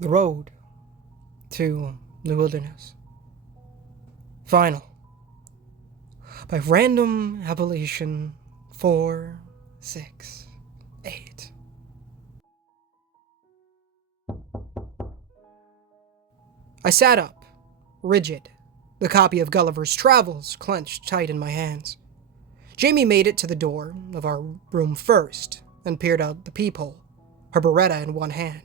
The road to the wilderness. Final. By random appellation 4, 6, 8. I sat up, rigid, the copy of Gulliver's Travels clenched tight in my hands. Jamie made it to the door of our room first and peered out the peephole, her Beretta in one hand.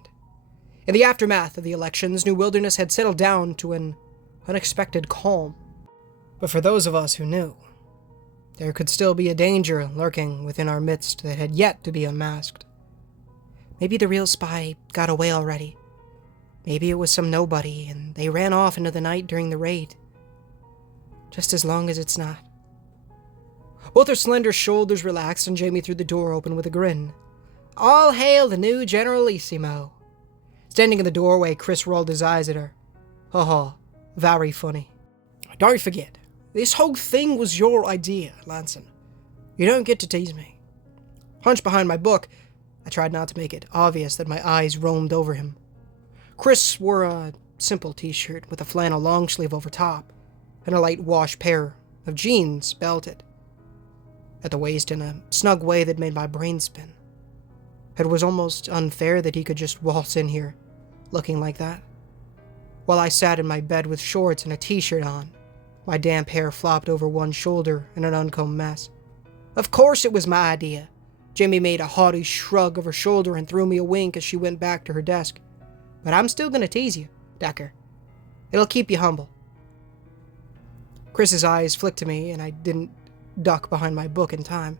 In the aftermath of the elections, New Wilderness had settled down to an unexpected calm. But for those of us who knew, there could still be a danger lurking within our midst that had yet to be unmasked. Maybe the real spy got away already. Maybe it was some nobody and they ran off into the night during the raid. Just as long as it's not. Both her slender shoulders relaxed and Jamie threw the door open with a grin. All hail the new Generalissimo. Standing in the doorway, Chris rolled his eyes at her. Haha, very funny. Don't forget, this whole thing was your idea, Lanson. You don't get to tease me. Hunched behind my book, I tried not to make it obvious that my eyes roamed over him. Chris wore a simple t-shirt with a flannel long sleeve over top, and a light wash pair of jeans belted at the waist in a snug way that made my brain spin. It was almost unfair that he could just waltz in here, looking like that. While I sat in my bed with shorts and a t-shirt on, my damp hair flopped over one shoulder in an uncombed mess. Of course it was my idea. Jamie made a haughty shrug of her shoulder and threw me a wink as she went back to her desk. But I'm still gonna tease you, Decker. It'll keep you humble. Chris's eyes flicked to me and I didn't duck behind my book in time.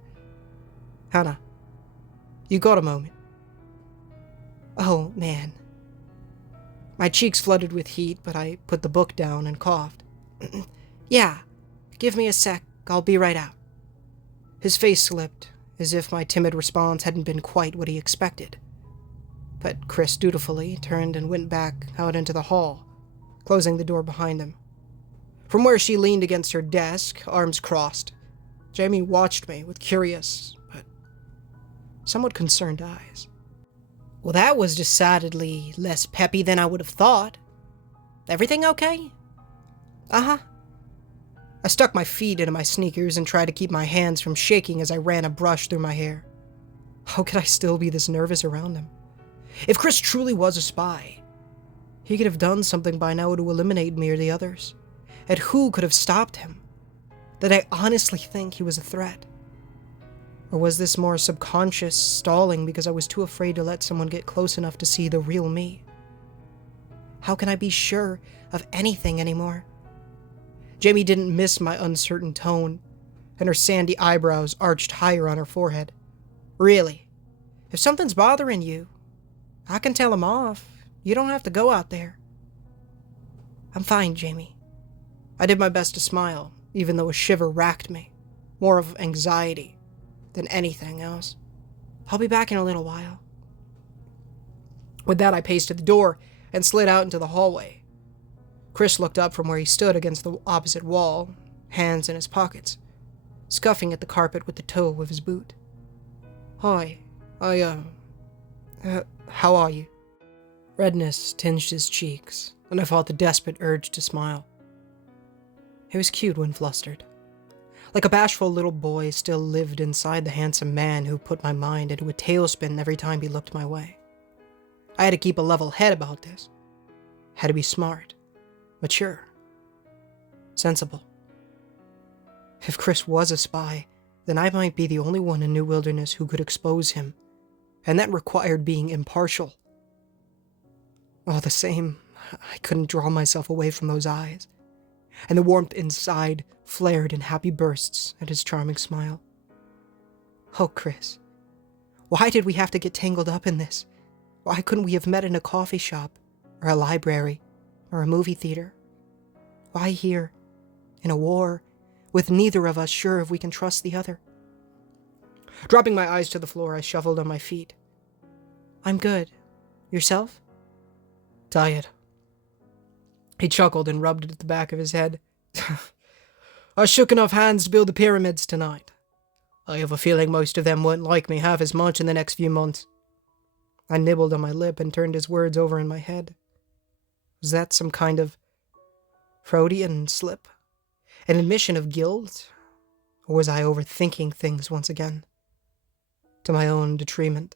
Hannah, you got a moment? Oh, man. My cheeks flooded with heat, but I put the book down and coughed. Yeah, give me a sec, I'll be right out. His face slipped, as if my timid response hadn't been quite what he expected. But Chris dutifully turned and went back out into the hall, closing the door behind him. From where she leaned against her desk, arms crossed, Jamie watched me with curious, but somewhat concerned eyes. Well, that was decidedly less peppy than I would have thought. Everything okay? Uh-huh. I stuck my feet into my sneakers and tried to keep my hands from shaking as I ran a brush through my hair. How could I still be this nervous around him? If Chris truly was a spy, he could have done something by now to eliminate me or the others. And who could have stopped him? Did I honestly think he was a threat? Or was this more subconscious stalling because I was too afraid to let someone get close enough to see the real me? How can I be sure of anything anymore? Jamie didn't miss my uncertain tone, and her sandy eyebrows arched higher on her forehead. Really, if something's bothering you, I can tell him off. You don't have to go out there. I'm fine, Jamie. I did my best to smile, even though a shiver racked me, more of anxiety than anything else. I'll be back in a little while. With that, I paced to the door and slid out into the hallway. Chris looked up from where he stood against the opposite wall, hands in his pockets, scuffing at the carpet with the toe of his boot. Hi, how are you? Redness tinged his cheeks, and I fought the desperate urge to smile. He was cute when flustered. Like a bashful little boy still lived inside the handsome man who put my mind into a tailspin every time he looked my way. I had to keep a level head about this. Had to be smart, mature, sensible. If Chris was a spy, then I might be the only one in New Wilderness who could expose him, and that required being impartial. All the same, I couldn't draw myself away from those eyes, and the warmth inside flared in happy bursts at his charming smile. Oh, Chris, why did we have to get tangled up in this? Why couldn't we have met in a coffee shop, or a library, or a movie theater? Why here, in a war, with neither of us sure if we can trust the other? Dropping my eyes to the floor, I shuffled on my feet. I'm good. Yourself? Tired. He chuckled and rubbed it at the back of his head. I shook enough hands to build the pyramids tonight. I have a feeling most of them won't like me half as much in the next few months. I nibbled on my lip and turned his words over in my head. Was that some kind of Freudian slip? An admission of guilt? Or was I overthinking things once again? To my own detriment.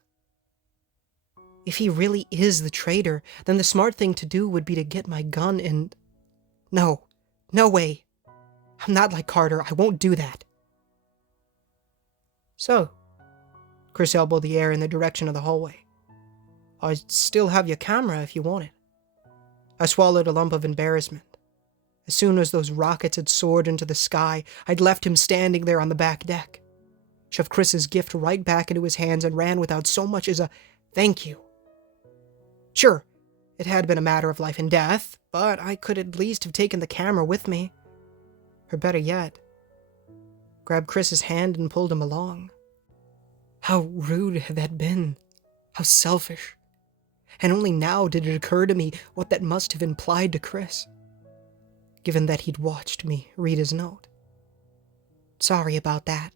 If he really is the traitor, then the smart thing to do would be to get my gun and... No. No way. I'm not like Carter. I won't do that. So, Chris elbowed the air in the direction of the hallway. I still have your camera if you want it. I swallowed a lump of embarrassment. As soon as those rockets had soared into the sky, I'd left him standing there on the back deck, shoved Chris's gift right back into his hands and ran without so much as a thank you. Sure, it had been a matter of life and death, but I could at least have taken the camera with me. Or better yet, grabbed Chris's hand and pulled him along. How rude had that been? How selfish. And only now did it occur to me what that must have implied to Chris, given that he'd watched me read his note. Sorry about that.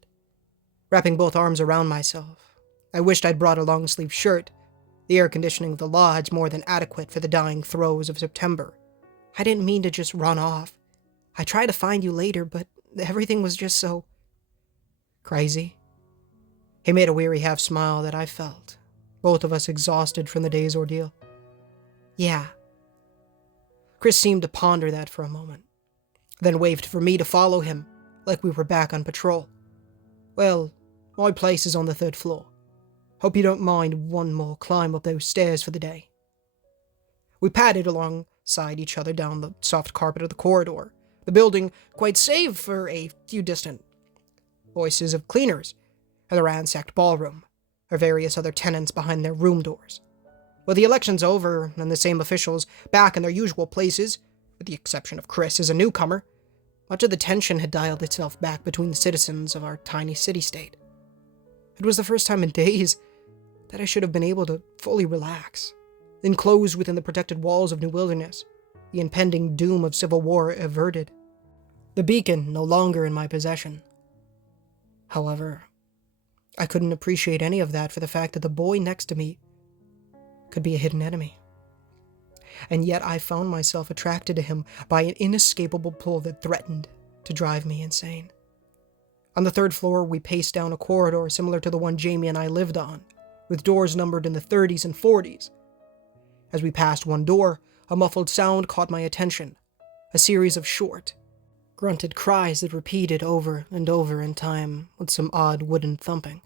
Wrapping both arms around myself, I wished I'd brought a long-sleeved shirt. The air conditioning of the lodge more than adequate for the dying throes of September. I didn't mean to just run off. I tried to find you later, but everything was just so... crazy. He made a weary half-smile that I felt, both of us exhausted from the day's ordeal. Yeah. Chris seemed to ponder that for a moment, then waved for me to follow him, like we were back on patrol. Well, my place is on the 3rd floor. Hope you don't mind one more climb up those stairs for the day. We padded alongside each other down the soft carpet of the corridor, the building quite safe for a few distant voices of cleaners and the ransacked ballroom, or various other tenants behind their room doors. With the elections over and the same officials back in their usual places, with the exception of Chris as a newcomer, much of the tension had dialed itself back between the citizens of our tiny city-state. It was the first time in days that I should have been able to fully relax, enclosed within the protected walls of New Wilderness, the impending doom of civil war averted, the beacon no longer in my possession. However, I couldn't appreciate any of that for the fact that the boy next to me could be a hidden enemy. And yet I found myself attracted to him by an inescapable pull that threatened to drive me insane. On the 3rd floor, we paced down a corridor similar to the one Jamie and I lived on, with doors numbered in the 30s and 40s. As we passed one door, a muffled sound caught my attention, a series of short, grunted cries that repeated over and over in time with some odd wooden thumping.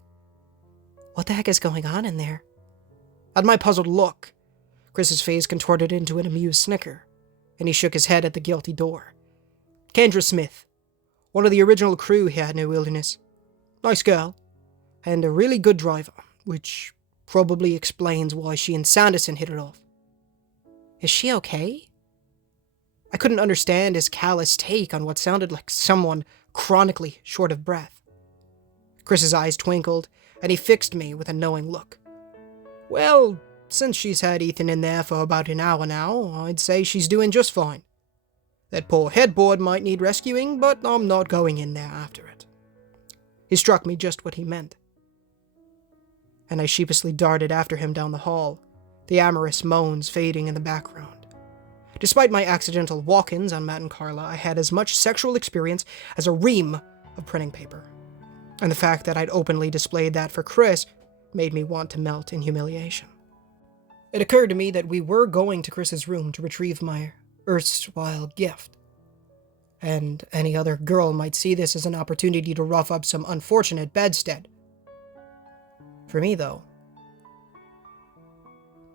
What the heck is going on in there? At my puzzled look, Chris's face contorted into an amused snicker, and he shook his head at the guilty door. Kendra Smith, one of the original crew here at New Wilderness. Nice girl, and a really good driver, which probably explains why she and Sanderson hit it off. Is she okay? I couldn't understand his callous take on what sounded like someone chronically short of breath. Chris's eyes twinkled, and he fixed me with a knowing look. Well, since she's had Ethan in there for about an hour now, I'd say she's doing just fine. That poor headboard might need rescuing, but I'm not going in there after it. He struck me just what he meant, and I sheepishly darted after him down the hall, the amorous moans fading in the background. Despite my accidental walk-ins on Matt and Carla, I had as much sexual experience as a ream of printing paper, and the fact that I'd openly displayed that for Chris made me want to melt in humiliation. It occurred to me that we were going to Chris's room to retrieve my erstwhile gift, and any other girl might see this as an opportunity to rough up some unfortunate bedstead. For me, though,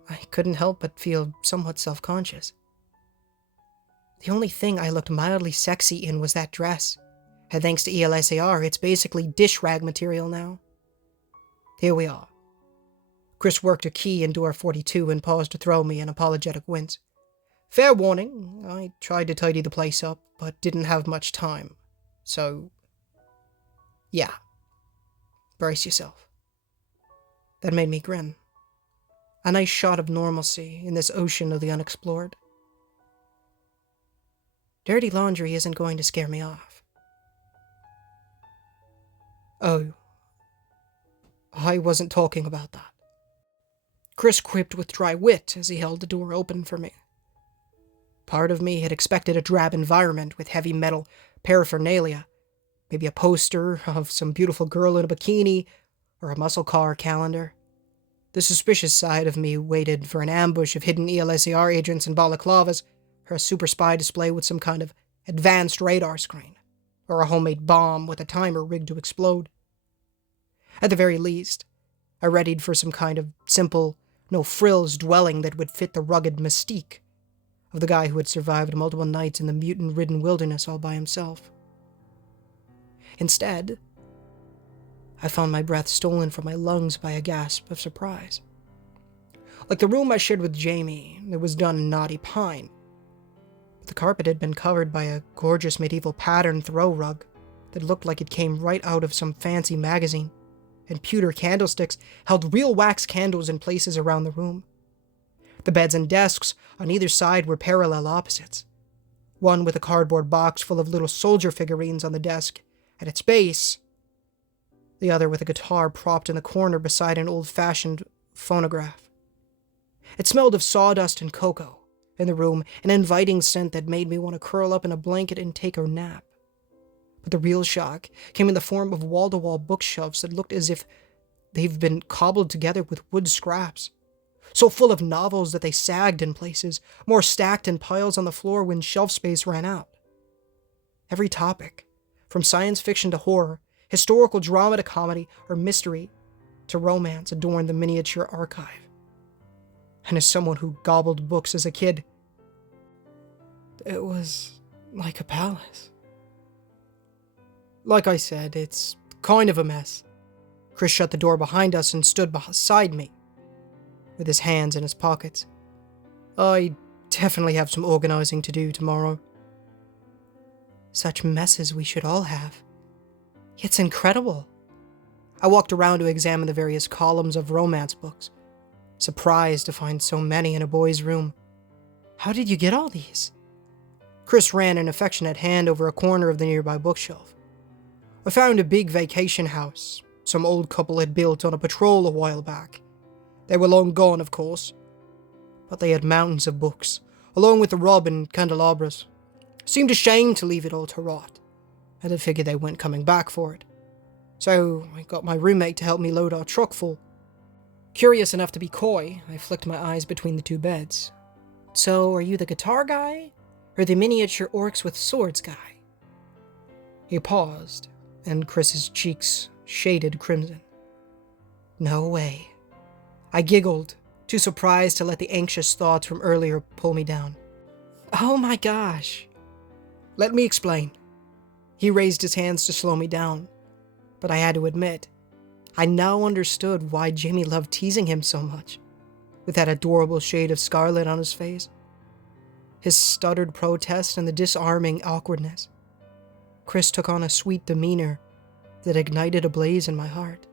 I couldn't help but feel somewhat self-conscious. The only thing I looked mildly sexy in was that dress, and thanks to ELSAR, it's basically dish rag material now. Here we are. Chris worked a key in door 42 and paused to throw me an apologetic wince. Fair warning, I tried to tidy the place up, but didn't have much time. So, yeah. Brace yourself. That made me grin. A nice shot of normalcy in this ocean of the unexplored. Dirty laundry isn't going to scare me off. Oh, I wasn't talking about that. Chris quipped with dry wit as he held the door open for me. Part of me had expected a drab environment with heavy metal paraphernalia, maybe a poster of some beautiful girl in a bikini or a muscle car calendar. The suspicious side of me waited for an ambush of hidden ELSAR agents in balaclavas, or a super spy display with some kind of advanced radar screen, or a homemade bomb with a timer rigged to explode. At the very least, I readied for some kind of simple, no-frills dwelling that would fit the rugged mystique of the guy who had survived multiple nights in the mutant-ridden wilderness all by himself. Instead, I found my breath stolen from my lungs by a gasp of surprise. Like the room I shared with Jamie, it was done in knotty pine. The carpet had been covered by a gorgeous medieval pattern throw rug that looked like it came right out of some fancy magazine, and pewter candlesticks held real wax candles in places around the room. The beds and desks on either side were parallel opposites, one with a cardboard box full of little soldier figurines on the desk at its base, the other with a guitar propped in the corner beside an old-fashioned phonograph. It smelled of sawdust and cocoa in the room, an inviting scent that made me want to curl up in a blanket and take a nap. But the real shock came in the form of wall-to-wall bookshelves that looked as if they've been cobbled together with wood scraps, so full of novels that they sagged in places, more stacked in piles on the floor when shelf space ran out. Every topic, from science fiction to horror, historical drama to comedy or mystery to romance, adorned the miniature archive. And as someone who gobbled books as a kid, it was like a palace. Like I said, it's kind of a mess. Chris shut the door behind us and stood beside me, with his hands in his pockets. I definitely have some organizing to do tomorrow. Such messes we should all have. It's incredible. I walked around to examine the various columns of romance books, surprised to find so many in a boy's room. How did you get all these? Chris ran an affectionate hand over a corner of the nearby bookshelf. I found a big vacation house some old couple had built on a patrol a while back. They were long gone, of course, but they had mountains of books, along with the rub and candelabras. Seemed a shame to leave it all to rot, and I figured they weren't coming back for it. So I got my roommate to help me load our truck full. Curious enough to be coy, I flicked my eyes between the two beds. So, are you the guitar guy, or the miniature orcs with swords guy? He paused, and Chris's cheeks shaded crimson. No way. I giggled, too surprised to let the anxious thoughts from earlier pull me down. Oh my gosh. Let me explain. He raised his hands to slow me down, but I had to admit, I now understood why Jamie loved teasing him so much, with that adorable shade of scarlet on his face, his stuttered protest and the disarming awkwardness. Chris took on a sweet demeanor that ignited a blaze in my heart.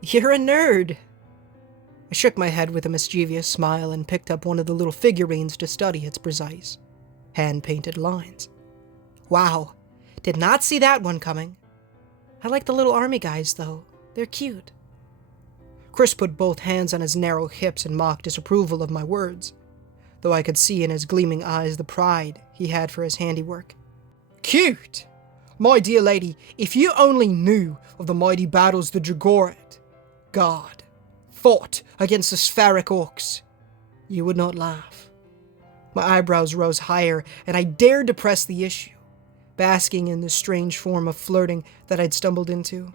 You're a nerd! I shook my head with a mischievous smile and picked up one of the little figurines to study its precise, hand-painted lines. Wow, did not see that one coming. I like the little army guys, though. They're cute. Chris put both hands on his narrow hips and mocked disapproval of my words, though I could see in his gleaming eyes the pride he had for his handiwork. Cute! My dear lady, if you only knew of the mighty battles the Dragoret, God, fought against the spheric orcs, you would not laugh. My eyebrows rose higher, and I dared to press the issue, basking in the strange form of flirting that I'd stumbled into,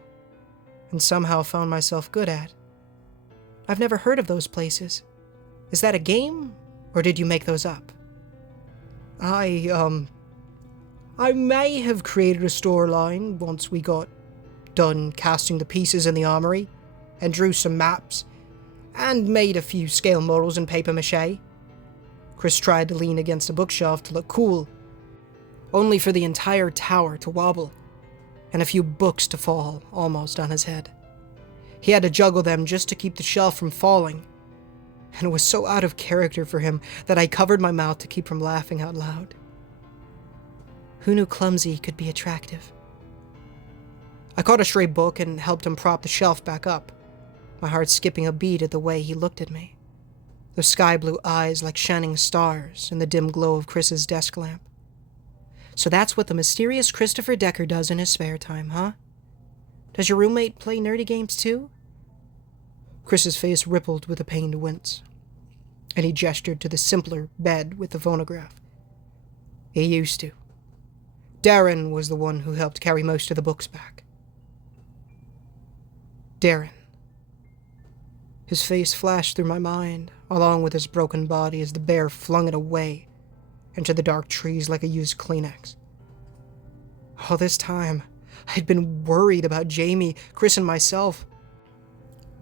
and somehow found myself good at. I've never heard of those places. Is that a game, or did you make those up? I may have created a storyline once we got done casting the pieces in the armory, and drew some maps, and made a few scale models in papier-mâché. Chris tried to lean against a bookshelf to look cool, only for the entire tower to wobble, and a few books to fall almost on his head. He had to juggle them just to keep the shelf from falling, and it was so out of character for him that I covered my mouth to keep from laughing out loud. Who knew clumsy could be attractive? I caught a stray book and helped him prop the shelf back up, my heart skipping a beat at the way he looked at me. the sky-blue eyes like shining stars in the dim glow of Chris's desk lamp. So that's what the mysterious Christopher Decker does in his spare time, huh? Does your roommate play nerdy games too? Chris's face rippled with a pained wince, and he gestured to the simpler bed with the phonograph. He used to. Darren was the one who helped carry most of the books back. Darren. His face flashed through my mind, along with his broken body as the bear flung it away into the dark trees like a used Kleenex. All this time, I'd been worried about Jamie, Chris, and myself,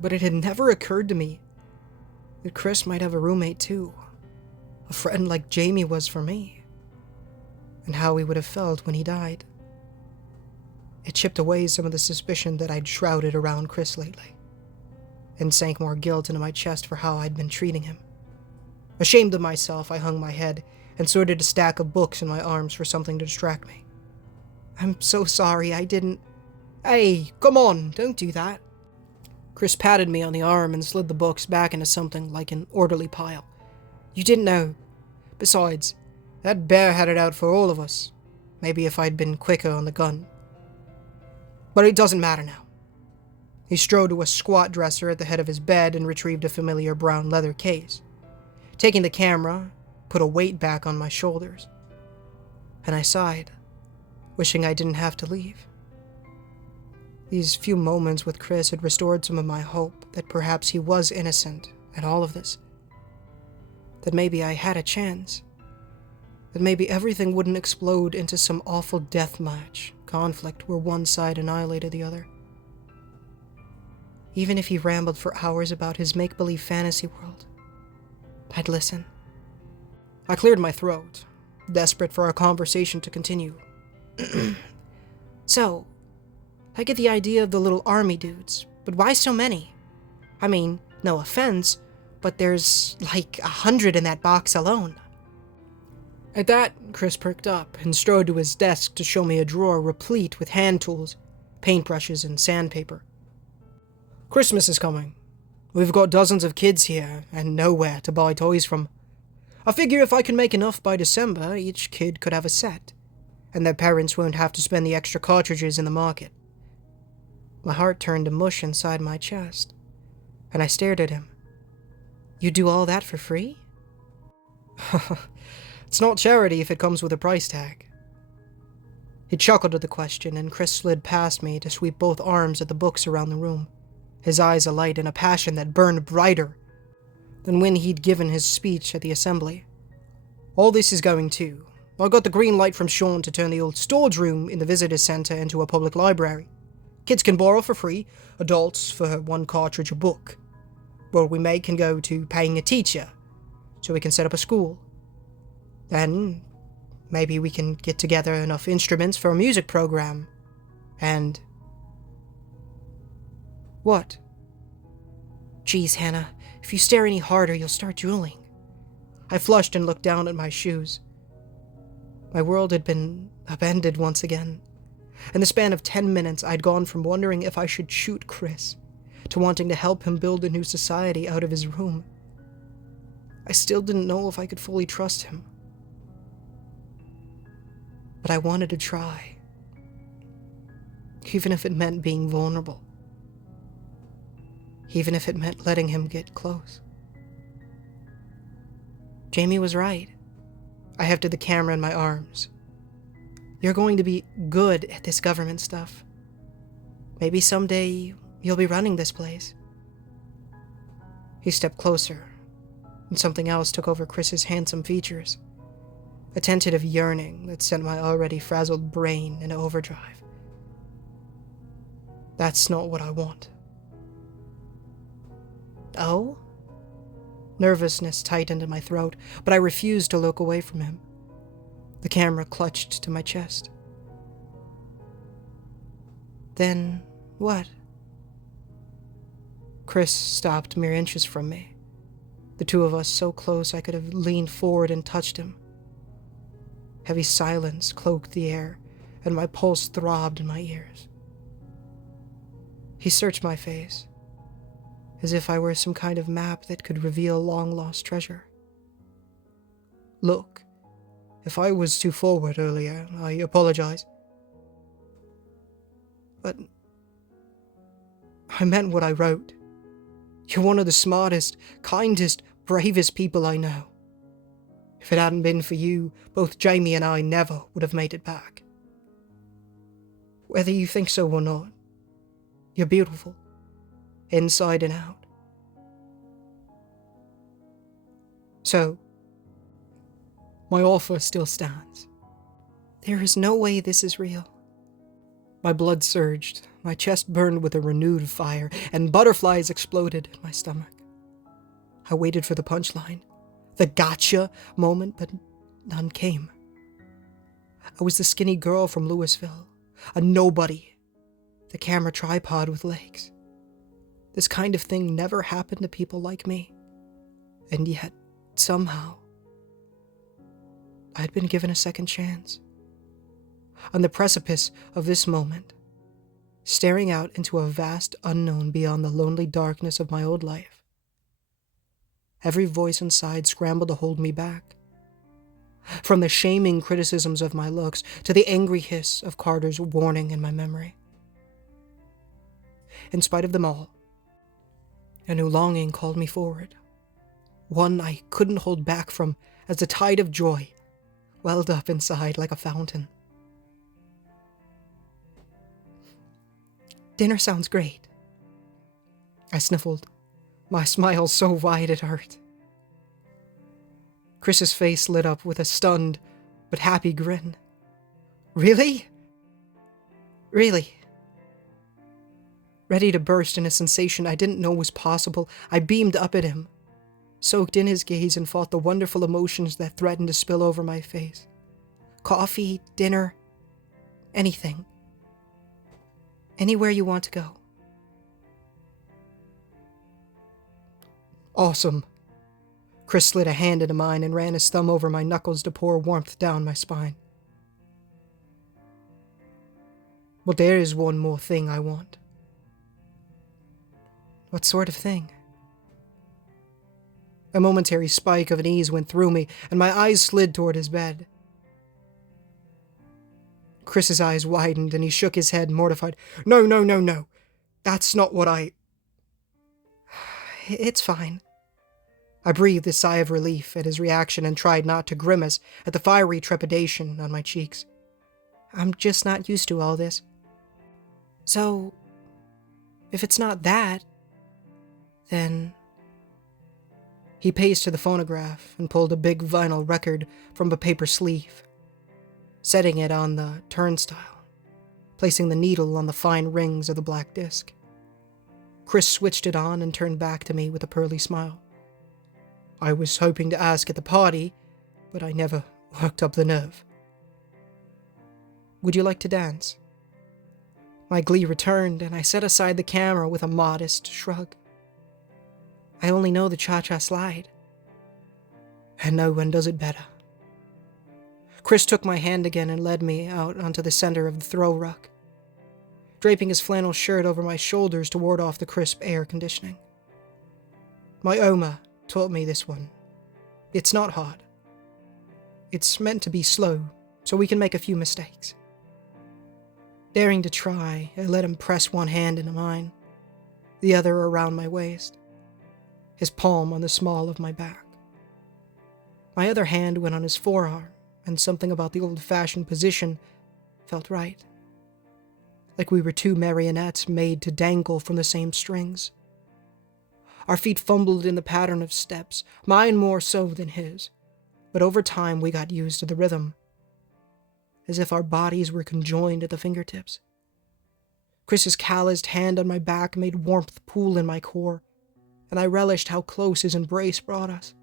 but it had never occurred to me that Chris might have a roommate too, a friend like Jamie was for me, and how he would have felt when he died. It chipped away some of the suspicion that I'd shrouded around Chris lately, and sank more guilt into my chest for how I'd been treating him. Ashamed of myself, I hung my head and sorted a stack of books in my arms for something to distract me. I'm so sorry, I didn't... Hey, come on, don't do that. Chris patted me on the arm and slid the books back into something like an orderly pile. You didn't know. Besides, that bear had it out for all of us. Maybe if I'd been quicker on the gun. But it doesn't matter now. He strode to a squat dresser at the head of his bed and retrieved a familiar brown leather case. Taking the camera, put a weight back on my shoulders. And I sighed, wishing I didn't have to leave. These few moments with Chris had restored some of my hope that perhaps he was innocent in all of this. That maybe I had a chance. That maybe everything wouldn't explode into some awful deathmatch conflict where one side annihilated the other. Even if he rambled for hours about his make-believe fantasy world, I'd listen. I cleared my throat, desperate for our conversation to continue. So, I get the idea of the little army dudes, but why so many? I mean, no offense, but there's like 100 in that box alone. At that, Chris perked up and strode to his desk to show me a drawer replete with hand tools, paintbrushes, and sandpaper. Christmas is coming. We've got dozens of kids here and nowhere to buy toys from. I figure if I can make enough by December, each kid could have a set, and their parents won't have to spend the extra cartridges in the market. My heart turned to mush inside my chest, and I stared at him. You do all that for free? It's not charity if it comes with a price tag. He chuckled at the question, and Chris slid past me to sweep both arms at the books around the room, his eyes alight in a passion that burned brighter than when he'd given his speech at the assembly. All this is going too. I got the green light from Sean to turn the old storage room in the visitor center into a public library. Kids can borrow for free, adults for 1 cartridge a book. What we make can go to paying a teacher, so we can set up a school. Then, maybe we can get together enough instruments for a music program. And... What? Geez, Hannah, if you stare any harder, you'll start drooling. I flushed and looked down at my shoes. My world had been upended once again. In the span of 10 minutes, I'd gone from wondering if I should shoot Chris to wanting to help him build a new society out of his room. I still didn't know if I could fully trust him. But I wanted to try. Even if it meant being vulnerable. Even if it meant letting him get close. Jamie was right. I hefted the camera in my arms. You're going to be good at this government stuff. Maybe someday you'll be running this place. He stepped closer, and something else took over Chris's handsome features. A tentative yearning that sent my already frazzled brain into overdrive. That's not what I want. Oh? Nervousness tightened in my throat, but I refused to look away from him. The camera clutched to my chest. Then what? Chris stopped mere inches from me, the two of us so close I could have leaned forward and touched him. Heavy silence cloaked the air, and my pulse throbbed in my ears. He searched my face, as if I were some kind of map that could reveal long-lost treasure. Look, if I was too forward earlier, I apologize. But I meant what I wrote. You're one of the smartest, kindest, bravest people I know. If it hadn't been for you, both Jamie and I never would have made it back. Whether you think so or not, you're beautiful, inside and out. So, my offer still stands. There is no way this is real. My blood surged, my chest burned with a renewed fire, and butterflies exploded in my stomach. I waited for the punchline, the gotcha moment, but none came. I was the skinny girl from Louisville, a nobody, the camera tripod with legs. This kind of thing never happened to people like me, and yet, somehow, I'd been given a second chance. On the precipice of this moment, staring out into a vast unknown beyond the lonely darkness of my old life, every voice inside scrambled to hold me back. From the shaming criticisms of my looks to the angry hiss of Carter's warning in my memory. In spite of them all, a new longing called me forward, one I couldn't hold back from as the tide of joy welled up inside like a fountain. Dinner sounds great. I sniffled, my smile so wide it hurt. Chris's face lit up with a stunned but happy grin. Really? Really? Ready to burst in a sensation I didn't know was possible, I beamed up at him, soaked in his gaze and fought the wonderful emotions that threatened to spill over my face. Coffee, dinner, anything. Anywhere you want to go. Awesome. Chris slid a hand into mine and ran his thumb over my knuckles to pour warmth down my spine. But there is one more thing I want. What sort of thing? A momentary spike of unease went through me, and my eyes slid toward his bed. Chris's eyes widened, and he shook his head, mortified. No. That's not what I... It's fine. I breathed a sigh of relief at his reaction and tried not to grimace at the fiery trepidation on my cheeks. I'm just not used to all this. So, if it's not that, then... He paced to the phonograph and pulled a big vinyl record from a paper sleeve, setting it on the turnstile, placing the needle on the fine rings of the black disc. Chris switched it on and turned back to me with a pearly smile. I was hoping to ask at the party, but I never worked up the nerve. Would you like to dance? My glee returned, and I set aside the camera with a modest shrug. I only know the cha-cha slide, and no one does it better. Chris took my hand again and led me out onto the center of the throw ruck, draping his flannel shirt over my shoulders to ward off the crisp air conditioning. My Oma taught me this one. It's not hard. It's meant to be slow, so we can make a few mistakes. Daring to try, I let him press one hand into mine, the other around my waist, his palm on the small of my back. My other hand went on his forearm, and something about the old-fashioned position felt right. Like we were two marionettes made to dangle from the same strings. Our feet fumbled in the pattern of steps, mine more so than his, but over time we got used to the rhythm, as if our bodies were conjoined at the fingertips. Chris's calloused hand on my back made warmth pool in my core, and I relished how close his embrace brought us.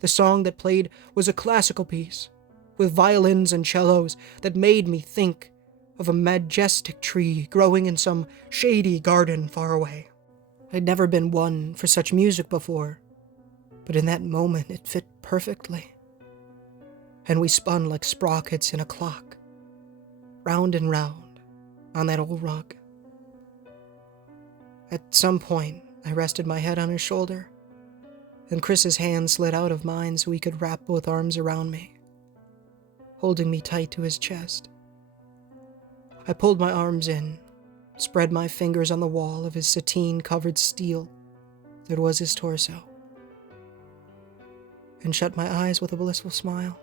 The song that played was a classical piece, with violins and cellos that made me think of a majestic tree growing in some shady garden far away. I'd never been one for such music before, but in that moment it fit perfectly. And we spun like sprockets in a clock, round and round, on that old rug. At some point, I rested my head on his shoulder, and Chris's hand slid out of mine so he could wrap both arms around me, holding me tight to his chest. I pulled my arms in, spread my fingers on the wall of his sateen-covered steel that was his torso, and shut my eyes with a blissful smile.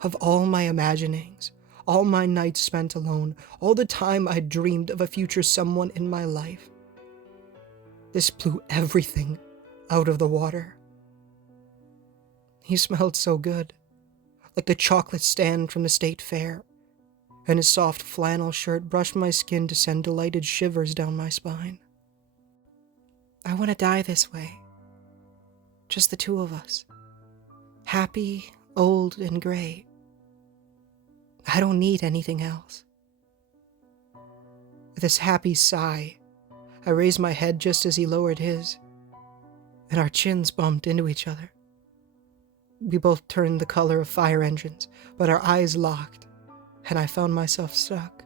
Of all my imaginings, all my nights spent alone, all the time I dreamed of a future someone in my life, this blew everything out of the water. He smelled so good, like the chocolate stand from the state fair, and his soft flannel shirt brushed my skin to send delighted shivers down my spine. I want to die this way. Just the two of us. Happy, old, and gray. I don't need anything else. With this happy sigh, I raised my head just as he lowered his, and our chins bumped into each other. We both turned the color of fire engines, but our eyes locked, and I found myself stuck,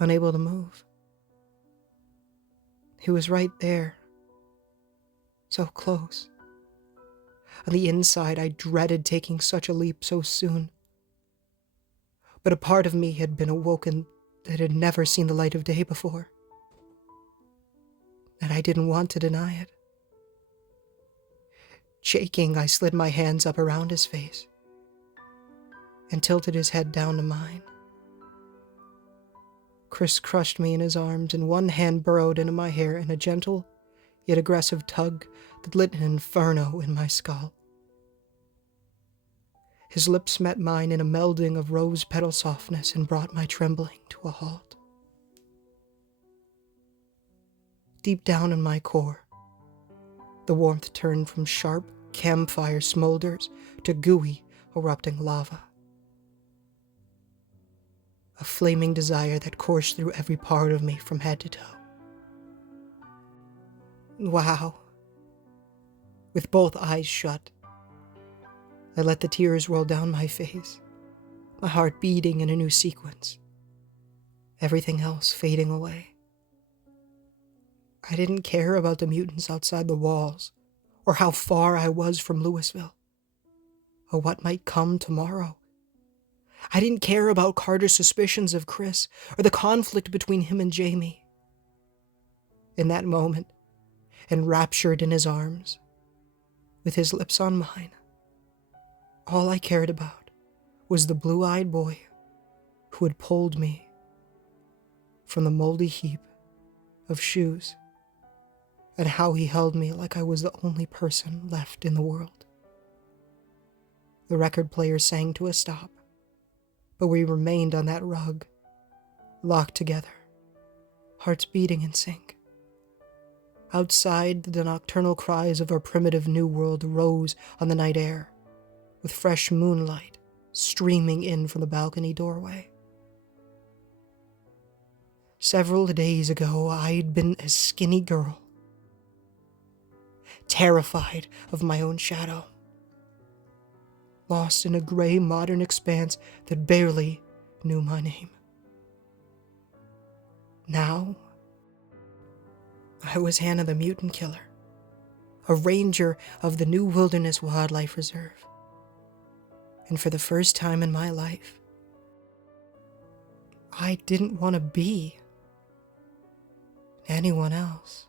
unable to move. He was right there, so close. On the inside, I dreaded taking such a leap so soon. But a part of me had been awoken that had never seen the light of day before, and I didn't want to deny it. Shaking, I slid my hands up around his face and tilted his head down to mine. Chris crushed me in his arms, and one hand burrowed into my hair in a gentle yet aggressive tug that lit an inferno in my skull. His lips met mine in a melding of rose petal softness and brought my trembling to a halt. Deep down in my core, the warmth turned from sharp campfire smolders to gooey, erupting lava. A flaming desire that coursed through every part of me from head to toe. Wow. With both eyes shut, I let the tears roll down my face, my heart beating in a new sequence, everything else fading away. I didn't care about the mutants outside the walls, or how far I was from Louisville, or what might come tomorrow. I didn't care about Carter's suspicions of Chris, or the conflict between him and Jamie. In that moment, enraptured in his arms, with his lips on mine, all I cared about was the blue-eyed boy who had pulled me from the moldy heap of shoes, and how he held me like I was the only person left in the world. The record player sang to a stop, but we remained on that rug, locked together, hearts beating in sync. Outside, the nocturnal cries of our primitive new world rose on the night air, with fresh moonlight streaming in from the balcony doorway. Several days ago, I'd been a skinny girl, terrified of my own shadow, lost in a gray modern expanse that barely knew my name. Now, I was Hannah the Mutant Killer, a ranger of the New Wilderness Wildlife Reserve. And for the first time in my life, I didn't want to be anyone else.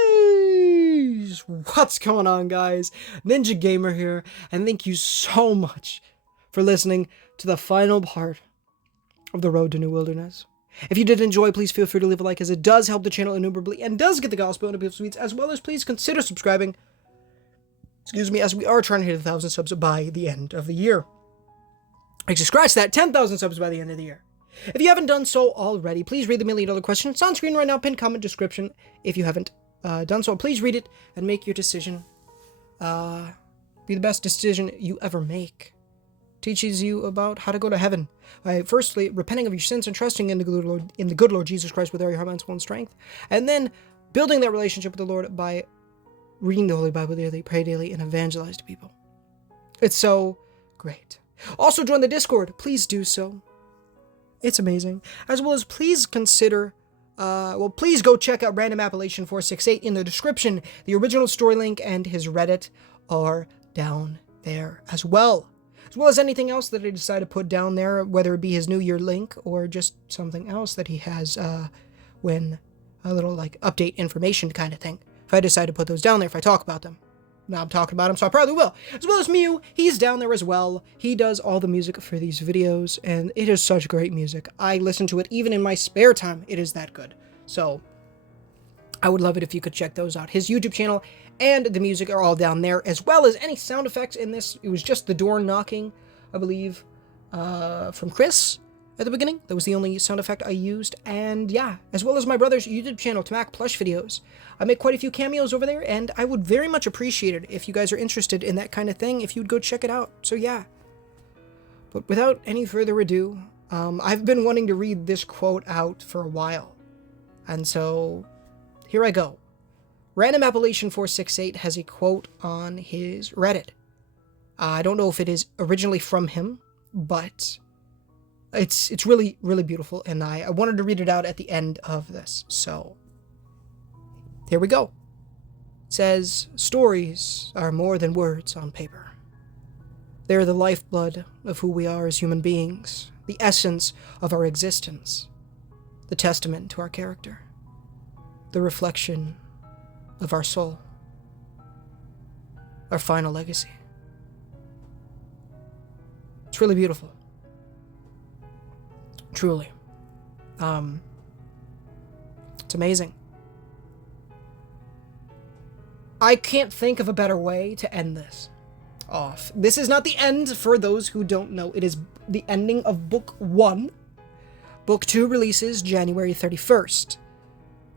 Jeez. What's going on, guys? Ninja Gamer here, and thank you so much for listening to the final part of the Road to New Wilderness. If you did enjoy, please feel free to leave a like, as it does help the channel innumerably and does get the gospel into people's feeds, as well as please consider subscribing, as we are trying to hit 1,000 subs by the end of the year. Actually, scratch that, 10,000 subs by the end of the year. If you haven't done so already, please read the $1 million question. It's on screen right now, pinned comment description. If you haven't done so, please read it and make your decision. Be the best decision you ever make. Teaches you about how to go to heaven by firstly repenting of your sins and trusting in the good Lord Jesus Christ with all your heart, mind, soul, and strength, and then building that relationship with the Lord by reading the Holy Bible daily, pray daily, and evangelize to people. It's so great. Also join the Discord. Please do so. It's amazing. As well as please consider, please go check out Random Appellation 468 in the description. The original story link and his Reddit are down there as well. As well as anything else that I decide to put down there, whether it be his New Year link or just something else that he has when a little like update information kind of thing. If I decide to put those down there, if I talk about them. Now I'm talking about him, so I probably will. As well as Mew, he's down there as well. He does all the music for these videos, and it is such great music. I listen to it even in my spare time. It is that good. So I would love it if you could check those out. His YouTube channel and the music are all down there, as well as any sound effects in this. It was just the door knocking, I believe, from Chris at the beginning. That was the only sound effect I used. And yeah, as well as my brother's YouTube channel, Tamak Plush Videos. I make quite a few cameos over there, and I would very much appreciate it if you guys are interested in that kind of thing, if you'd go check it out. So yeah. But without any further ado, I've been wanting to read this quote out for a while. And so here I go. Random Appellation 468 has a quote on his Reddit. I don't know if it is originally from him, but it's really, really beautiful, and I wanted to read it out at the end of this. So here we go. It says, stories are more than words on paper. They're the lifeblood of who we are as human beings, the essence of our existence, the testament to our character, the reflection of our soul, our final legacy. It's really beautiful. Truly. It's amazing. I can't think of a better way to end this off. This is not the end for those who don't know. It is the ending of Book 1. Book 2 releases January 31st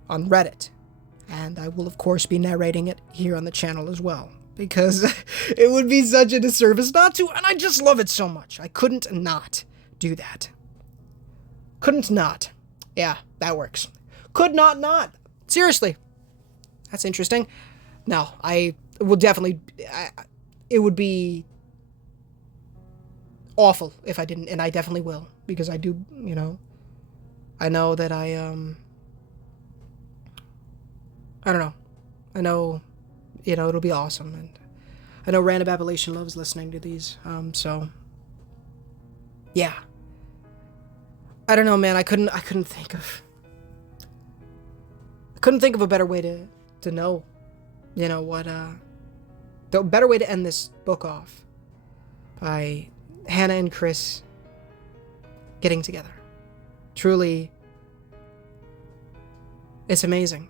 on Reddit. And I will, of course, be narrating it here on the channel as well, because it would be such a disservice not to, and I just love it so much. I couldn't not do that. Couldn't not. Yeah, that works. Could not. Seriously. That's interesting. No, I will definitely... it would be awful if I didn't, and I definitely will, because I do, you know... I know that I don't know. I know, you know, it'll be awesome, and I know Random Appellation loves listening to these, so... Yeah. I don't know, man, I couldn't think of a better way to know, you know, what, the better way to end this book off by Hannah and Chris getting together. Truly, it's amazing.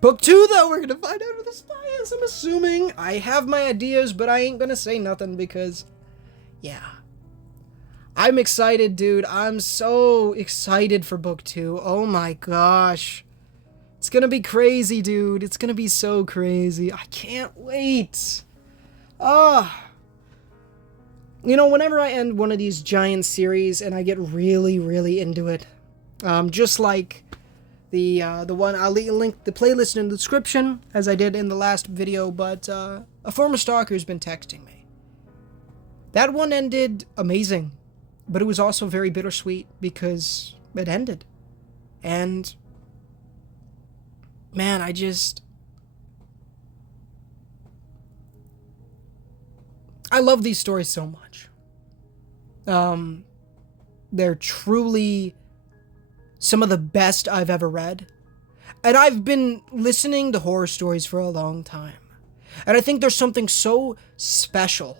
Book 2, though, we're gonna find out who the spy is, I'm assuming. I have my ideas, but I ain't gonna say nothing because, yeah. I'm excited, dude. I'm so excited for Book 2. Oh my gosh. It's gonna be crazy, dude. It's gonna be so crazy. I can't wait. You know, whenever I end one of these giant series and I get really, really into it, just like the one, I'll link the playlist in the description, as I did in the last video, but a former stalker's been texting me. That one ended amazing, but it was also very bittersweet because it ended. And, man, I love these stories so much. They're truly some of the best I've ever read. And I've been listening to horror stories for a long time. And I think there's something so special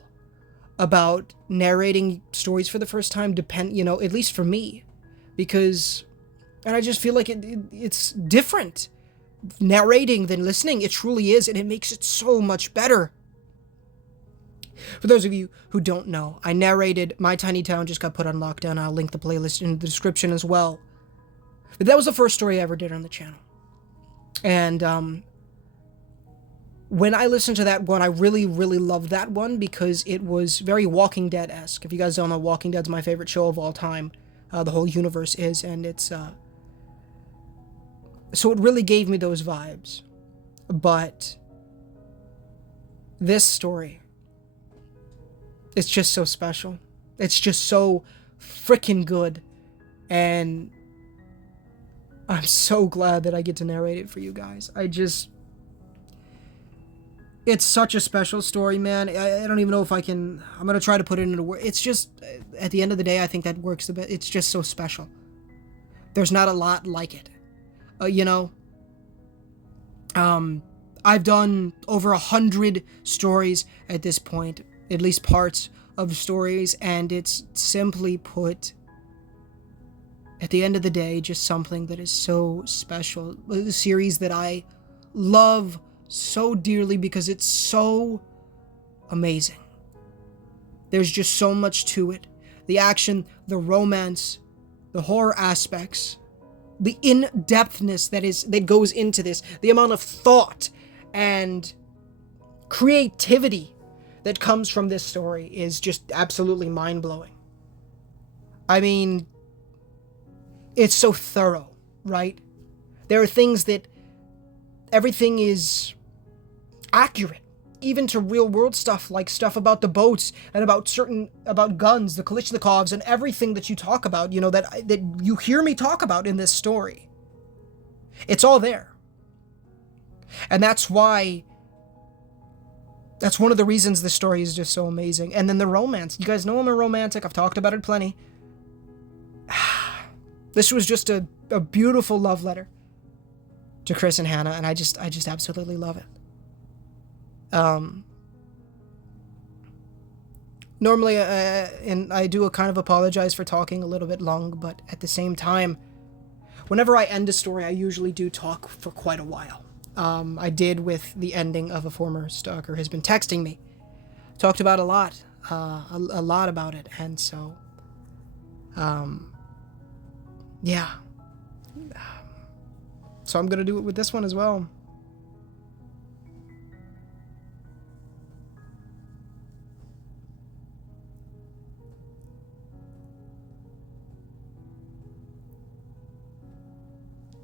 about narrating stories for the first time, you know, at least for me. Because, and I just feel like it's different narrating than listening. It truly is, and it makes it so much better. For those of you who don't know, I narrated My Tiny Town Just Got Put on Lockdown. I'll link the playlist in the description as well. But that was the first story I ever did on the channel. And when I listened to that one, I really, really loved that one because it was very Walking Dead-esque. If you guys don't know, Walking Dead's my favorite show of all time. The whole universe is, and it's... So it really gave me those vibes. But this story It's just so special. It's just so freaking good. And I'm so glad that I get to narrate it for you guys. It's such a special story, man. I don't even know if I'm going to try to put it into words. It's just, at the end of the day, I think that works the best. It's just so special. There's not a lot like it. I've done over 100 stories at this point, at least parts of stories, and it's simply put, at the end of the day, just something that is so special. A series that I love so dearly because it's so amazing. There's just so much to it. The action, the romance, the horror aspects, the in-depthness that goes into this, the amount of thought and creativity that comes from this story is just absolutely mind-blowing. I mean, it's so thorough, right? There are things that everything is accurate, even to real world stuff, like stuff about the boats and about guns, the Kalishnikovs, and everything that you talk about, that you hear me talk about in this story. It's all there. And that's one of the reasons this story is just so amazing. And then the romance. You guys know I'm a romantic. I've talked about it plenty. This was just a beautiful love letter to Chris and Hannah, and I just absolutely love it. Normally, and I do kind of apologize for talking a little bit long, but at the same time, whenever I end a story, I usually do talk for quite a while. I did with the ending of A Former Stalker Has Been Texting Me. Talked about a lot about it, and so, yeah. So I'm gonna do it with this one as well.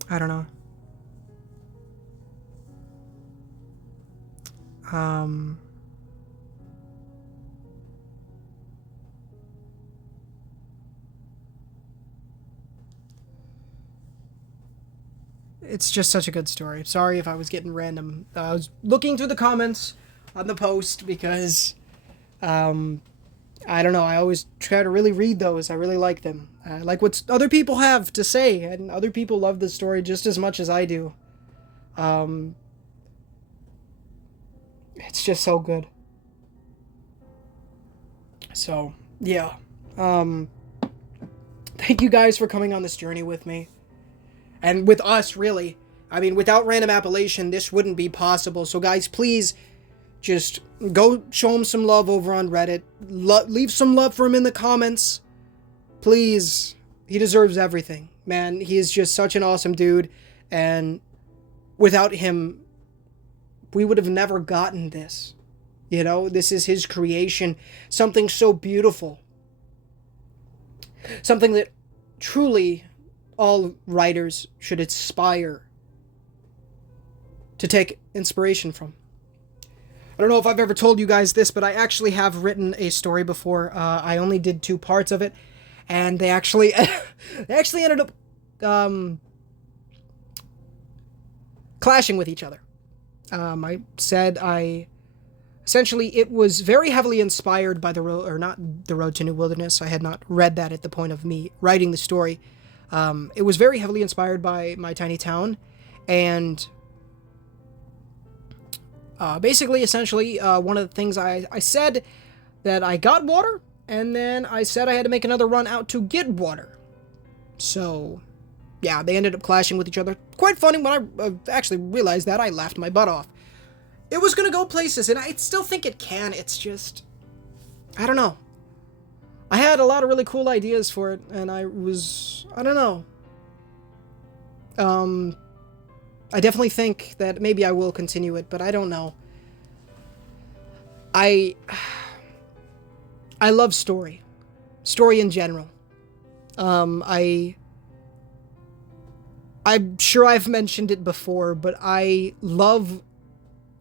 I don't know. It's just such a good story. Sorry if I was getting random. I was looking through the comments on the post because, I don't know, I always try to really read those. I really like them. I like what other people have to say, and other people love this story just as much as I do. It's just so good. So, yeah. Thank you guys for coming on this journey with me. And with us, really. I mean, without Random Appellation, this wouldn't be possible. So, guys, please just go show him some love over on Reddit. Leave some love for him in the comments. Please. He deserves everything. Man, he is just such an awesome dude. And without him, we would have never gotten this. This is his creation. Something so beautiful. Something that truly all writers should aspire to take inspiration from. I don't know if I've ever told you guys this, but I actually have written a story before. I only did 2 parts of it, and they actually ended up clashing with each other. I said essentially it was very heavily inspired by The Road to New Wilderness. I had not read that at the point of me writing the story. It was very heavily inspired by My Tiny Town, and essentially, one of the things I said that I got water, and then I said I had to make another run out to get water. So, yeah, they ended up clashing with each other. Quite funny. When I actually realized that, I laughed my butt off. It was gonna go places, and I still think it can. It's just, I don't know. I had a lot of really cool ideas for it, and I don't know. I definitely think that maybe I will continue it, but I don't know. I love story. Story in general. I'm sure I've mentioned it before, but I love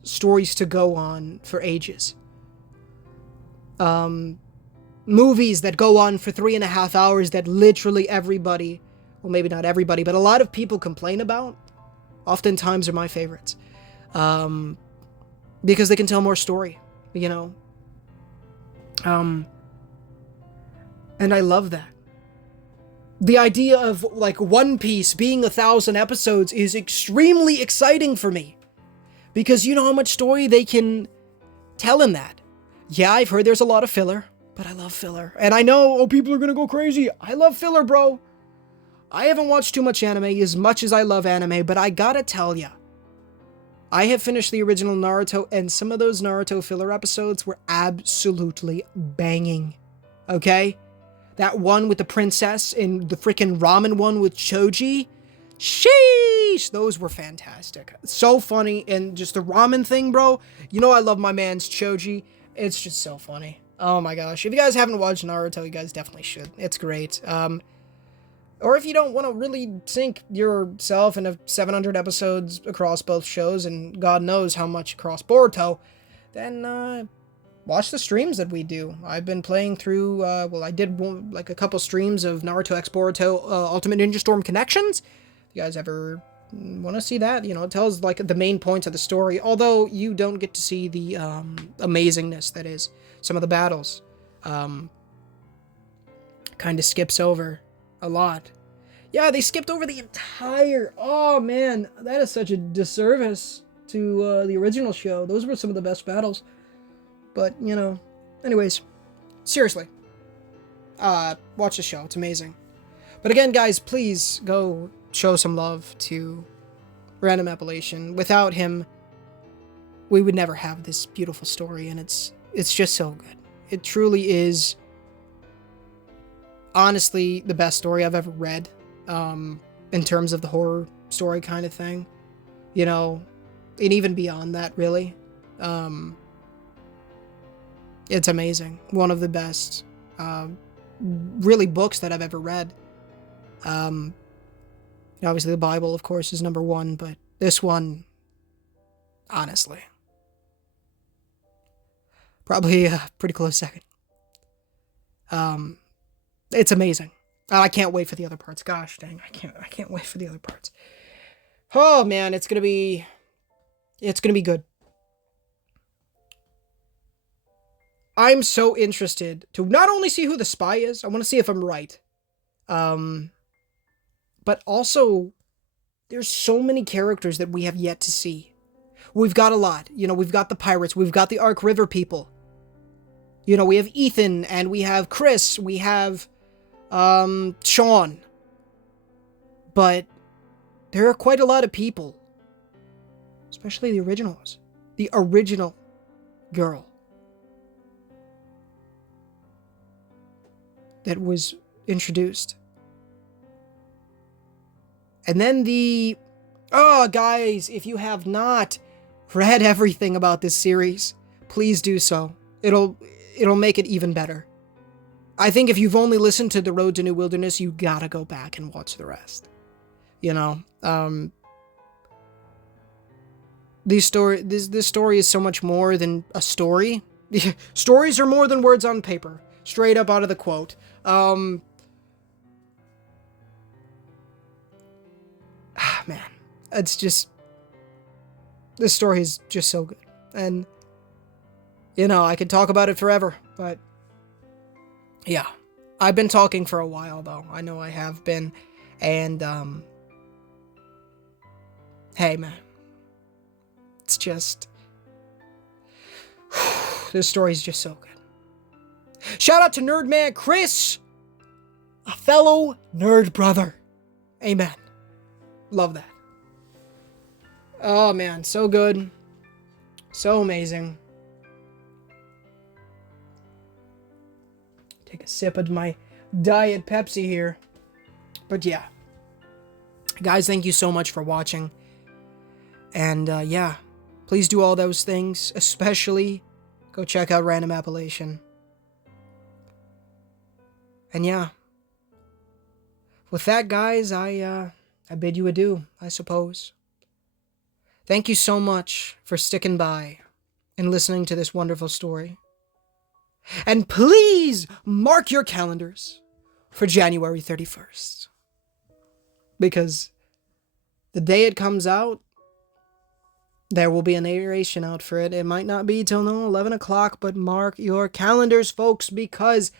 stories to go on for ages. movies that go on for 3.5 hours that literally everybody, well, maybe not everybody, but a lot of people complain about, oftentimes are my favorites. Because they can tell more story, you know? And I love that. The idea of, like, One Piece being 1,000 episodes is extremely exciting for me. Because you know how much story they can tell in that. Yeah, I've heard there's a lot of filler, but I love filler. And I know, oh, people are gonna go crazy. I love filler, bro. I haven't watched too much anime as much as I love anime, but I gotta tell ya, I have finished the original Naruto, and some of those Naruto filler episodes were absolutely banging. Okay? That one with the princess and the freaking ramen one with Choji. Sheesh! Those were fantastic. So funny, and just the ramen thing, bro. You know I love my man's Choji. It's just so funny. Oh my gosh. If you guys haven't watched Naruto, you guys definitely should. It's great. Or if you don't want to really sink yourself into 700 episodes across both shows, and God knows how much across Boruto, then watch the streams that we do. I've been playing through, well, I did like a couple streams of Naruto X Boruto Ultimate Ninja Storm Connections. If you guys ever want to see that, you know, it tells like the main points of the story, although you don't get to see the amazingness that is some of the battles. Kind of skips over a lot. Yeah, they skipped over the entire... Oh, man. That is such a disservice to the original show. Those were some of the best battles. But, you know... Anyways. Seriously. Watch the show. It's amazing. But again, guys, please go show some love to Random Appellation. Without him, we would never have this beautiful story. And it's just so good. It truly is... honestly, the best story I've ever read, in terms of the horror story kind of thing, you know, and even beyond that, really. It's amazing. One of the best, really, books that I've ever read. Obviously, the Bible, of course, is number one, but this one, honestly, probably a pretty close second. It's amazing. I can't wait for the other parts. Gosh dang, I can't wait for the other parts. Oh man, it's gonna be good. I'm so interested to not only see who the spy is, I want to see if I'm right. But also, there's so many characters that we have yet to see. We've got a lot. You know, we've got the pirates, we've got the Ark River people. You know, we have Ethan, and we have Chris, we have Sean. But there are quite a lot of people, especially the originals. The original girl that was introduced. And then oh, guys, if you have not read everything about this series, please do so. It'll make it even better. I think if you've only listened to The Road to New Wilderness, you gotta go back and watch the rest. You know, this story is so much more than a story. Stories are more than words on paper. Straight up out of the quote. Man, it's just, this story is just so good. And, you know, I could talk about it forever, but yeah, I've been talking for a while though. I know I have been. And, hey man, it's just, this story is just so good. Shout out to Nerdman Chris, a fellow nerd brother. Amen. Love that. Oh man, so good. So amazing. Take a sip of my Diet Pepsi here. But yeah. Guys, thank you so much for watching. And yeah, please do all those things. Especially go check out Random Appellation. And yeah. With that, guys, I bid you adieu, I suppose. Thank you so much for sticking by and listening to this wonderful story. And please mark your calendars for January 31st. Because the day it comes out, there will be a narration out for it. It might not be till 11 o'clock, but mark your calendars, folks, because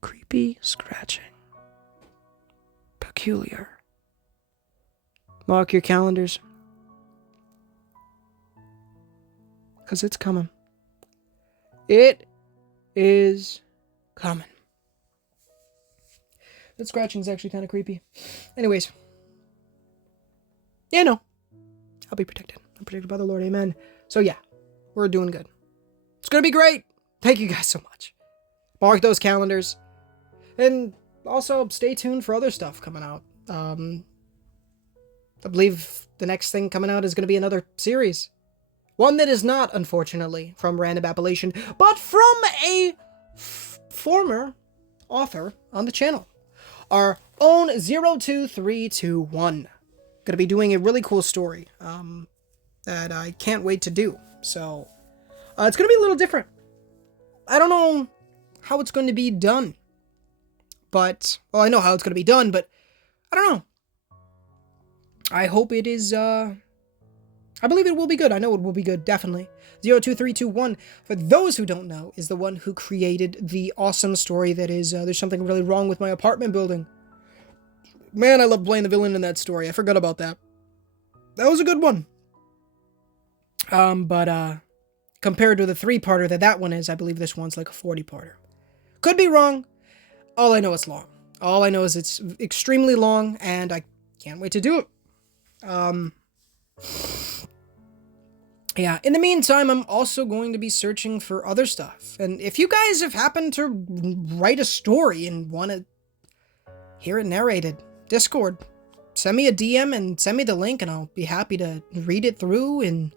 creepy scratching. Peculiar. Mark your calendars. Because it's coming. It is coming. That scratching is actually kind of creepy. Anyways. Yeah, no. I'll be protected. I'm protected by the Lord. Amen. So yeah, we're doing good. It's going to be great. Thank you guys so much. Mark those calendars. And also stay tuned for other stuff coming out. I believe the next thing coming out is going to be another series. One that is not, unfortunately, from Random Appellation, but from a former author on the channel. Our own 02321. Gonna be doing a really cool story that I can't wait to do. So, it's gonna be a little different. I don't know how it's going to be done. But, well, I know how it's going to be done, but I don't know. I hope it is, I believe it will be good. I know it will be good, definitely. 02321, for those who don't know, is the one who created the awesome story that is, There's Something Really Wrong with My Apartment Building. Man, I love playing the villain in that story. I forgot about that. That was a good one. But compared to the 3-parter that one is, I believe this one's like a 40-parter. Could be wrong. All I know is long. All I know is it's extremely long, and I can't wait to do it. Yeah, in the meantime, I'm also going to be searching for other stuff. And if you guys have happened to write a story and want to hear it narrated, Discord, send me a DM and send me the link, and I'll be happy to read it through and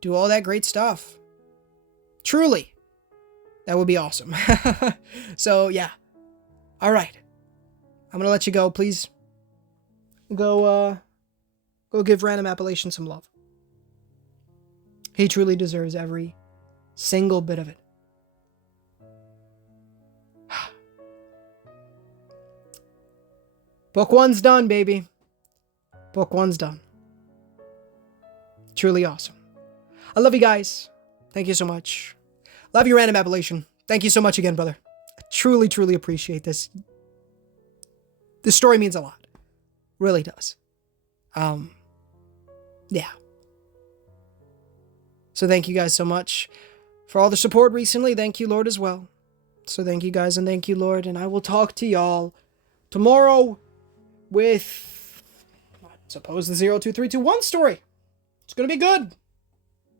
do all that great stuff. Truly, that would be awesome. So, yeah. All right. I'm going to let you go. Please go give Random Appellation some love. He truly deserves every single bit of it. Book 1's done, baby. Book 1's done. Truly awesome. I love you guys. Thank you so much. Love you, Random Appellation. Thank you so much again, brother. I truly, truly appreciate this. This story means a lot. Really does. Yeah. So thank you guys so much for all the support recently. Thank you, Lord, as well. So thank you guys, and thank you, Lord. And I will talk to y'all tomorrow with, I suppose, the 02321 story. It's going to be good.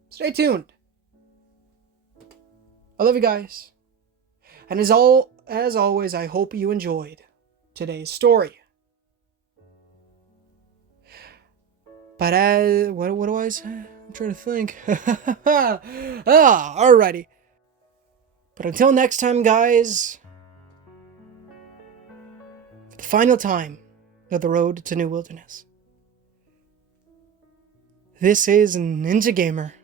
Stay tuned. I love you guys. And as always, I hope you enjoyed today's story. But what do I say? I'm trying to think. Alrighty. But until next time, guys, for the final time of the road to New Wilderness, this is Ninja Gamer,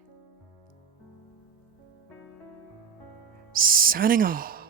signing off.